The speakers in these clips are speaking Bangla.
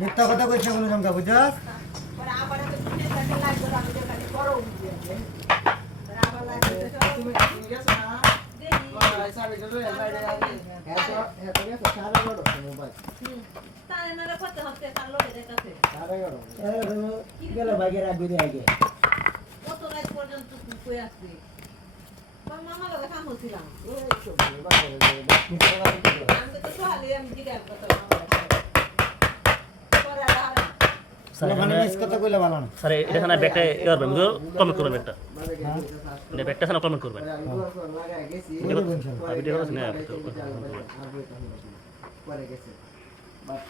মিথ্যা কথা কইছে কোনো সাবে গেলো এর বাইরে আগে হ্যাঁ তো হ্যাঁ তো গেছে সাড়ে ওখানে মিস কথা কইলে ভালো না। স্যার এখানে ব্যাগটা ইয়ে করবেন কমেন্ট মানে ব্যাগটা এখানে কমেন্ট করবেন। ভিডিও না? পরে গেছি,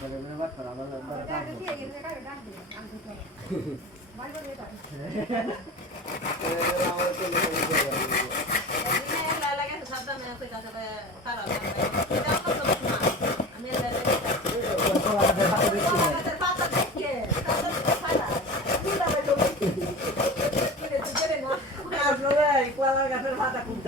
করে, মানে করে, আবার লাইছে না, লাইছে না। এটা মানে কি তাই এবার লড়ে, লড়ে, দেব গেলে বাবা বুঝে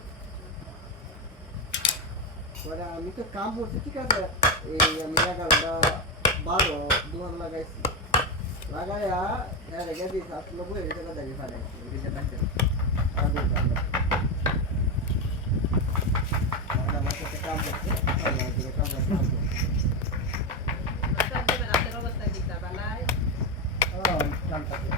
পরে আমি তো কাম করছি, ঠিক আছে? এই আমি এগারোটা বারো দুয়ার লাগাইছি। লাগাইয়া রেখে দিয়েছি আসলে বই এটা রেখে দেখে আমার সাথে কাম করছে আমার দিকে কাম করছে ও কাম করছে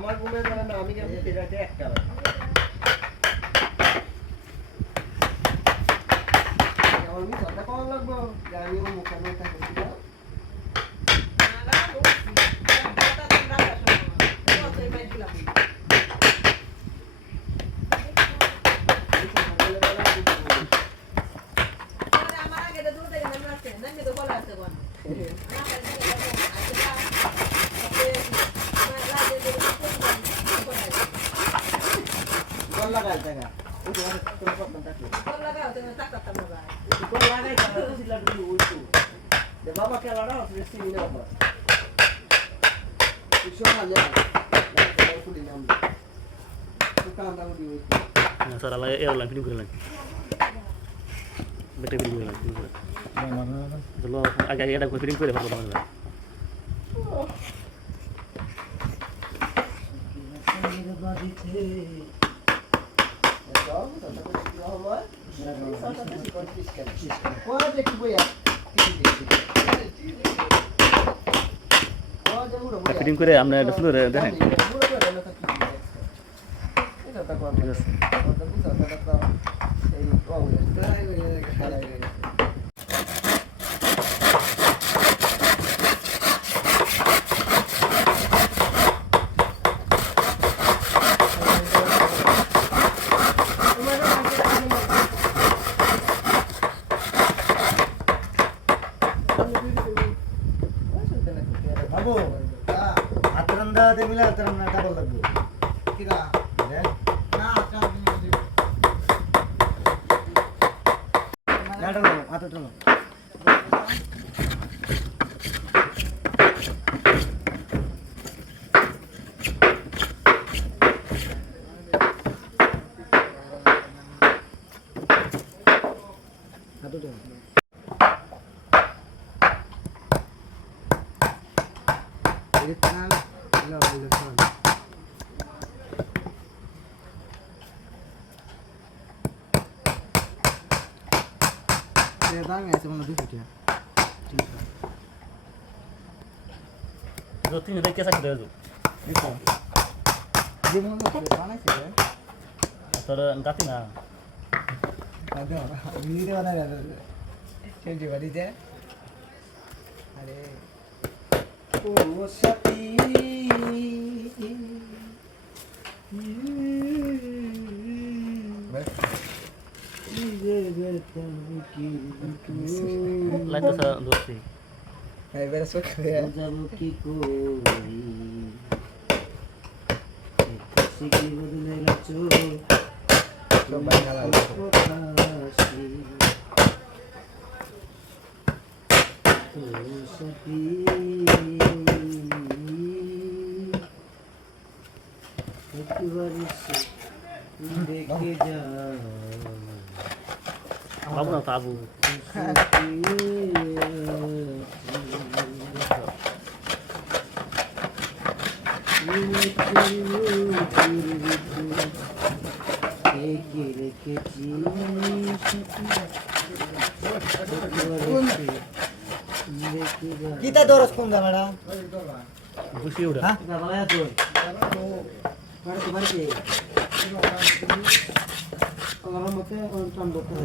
আমার ঘুমের বেলা না আমি কেমন ফিরে একটা আমার মিস কথা কম লাগবো যে আমি ওর মুখে মুখে থাকি কল লাগাই জায়গা ওই তো তোর কথা থাকল কল লাগাই জায়গা তো সিলা দিই ওই তো de বাবা কে লাড়া আছে সিনি না বাবা কিছু না যা কুলি নাম তো কোন দেখি বইয়া ফিটিং করে আমরা এটা সুন্দর দেখেন ঠিক আছে ಹೇಳ್ತಾರೆ ಡಬಲ್ ಡಬ್ಬು ಇಲ್ಲ ಮಾತಾಡ್ರಲ್ಲ দামি আছে মনে দুশো টাকা তিন দেখে চাকরি রে তোর গাতি না বানাই ও সতী লাইট তো ধরছি এবারে চোখ যাব কি করি সিকি বদলে নাচো সব বাঙালা ও সখী একবার দেখে যা বাবু না বাবু। গীতা দরস কোন জামাটা খুশি উঠে হ্যাঁ? বাবা তো বাড়ি তো বাড়ি আমার মতে অন্তন বকরে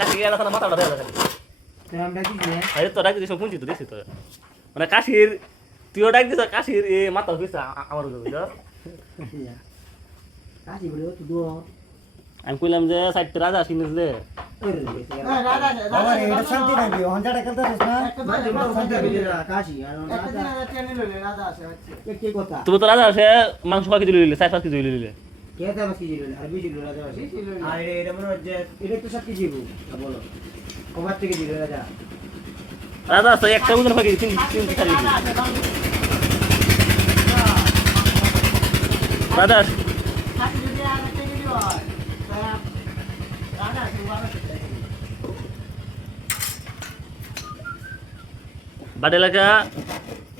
কাশি গিয়ে না মাথাটা যে আরে তো ডাক পুঁজি তো দেখছি তো। মানে কাশির তুইও ডাক দিছ কাশির এ মাথা হইছে আমার আমি কইলাম যে সাইডটা রাজা আসিনিস যে বাবা এটা শান্তি নাকি? হন্ডাটা খেলতে না? কাশি আর কি কথা? তুমি তো রাজা আসে মাংস পাখি দিলি লিলে সাইফ পাখি দিলি লিলে কেতে বাকি জিরো আর জিরো রাজা আছে আর এটা মনে হচ্ছে এটা তো সব কি জিবু বলো। কবার থেকে জিরো রাজা? রাজা আসে একটা উজন পাখি তিন তিন চারি রাজা। বাড়ি এলাকা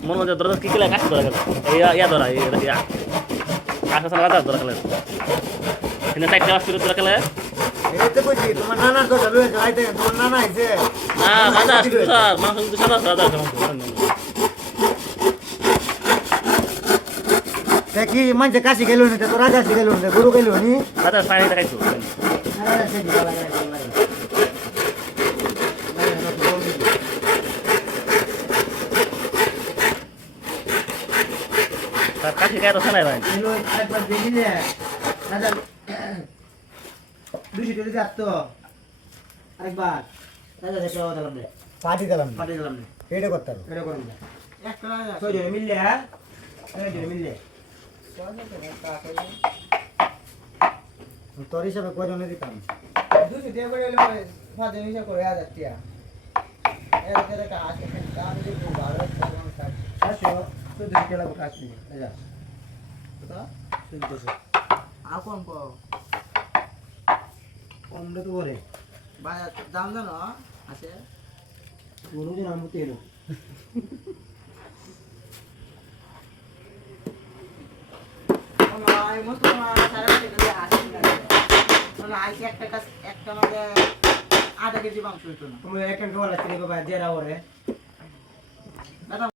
মনে হচ্ছে ধরো কি কিলা গেল। এই ইয়া ধরা ইয়া। রাজা ধরা গেল এখানে চারটে মাস করে ধরা গেলে এটা কইছি তোমার নানার কথা লয়ে যাইতে তোমার নানা আইছে। না রাজা আসছে স্যার মাংস কিন্তু সাদা রাজা আসছে দেখি মানে কাশি গেল না তো রাজা গেল না গুরু গেল নি। রাজা পানি দেখাইছো। কাশি গায়ে তো শোনাই ভাই একবার দেখিলে রাজা দুশো টাকা দিয়ে আসতো আরেকবার। রাজা দেখতে দিলাম রে। পার্টি দিলাম পার্টি দিলাম রে। এটা করতে হবে। এটা করুন ছয় জনে মিললে হ্যাঁ? ছয় মিললে। তোর হিসাবে কজনে দিতাম? চারশো চোদ্দ টাকা। লাগবে কাজ নিয়ে রাজা চোদ্দশো আর কোন পাও কমটা তো করে বাজার দাম জানো? আছে? কোনো জন আমি তেলো নয় মতো সারা কেজি আসি মানে মানে আধা কেজি মাংস হইতো না। তুমি এক ঘণ্টা লাগছে বাবা দেড় দাদা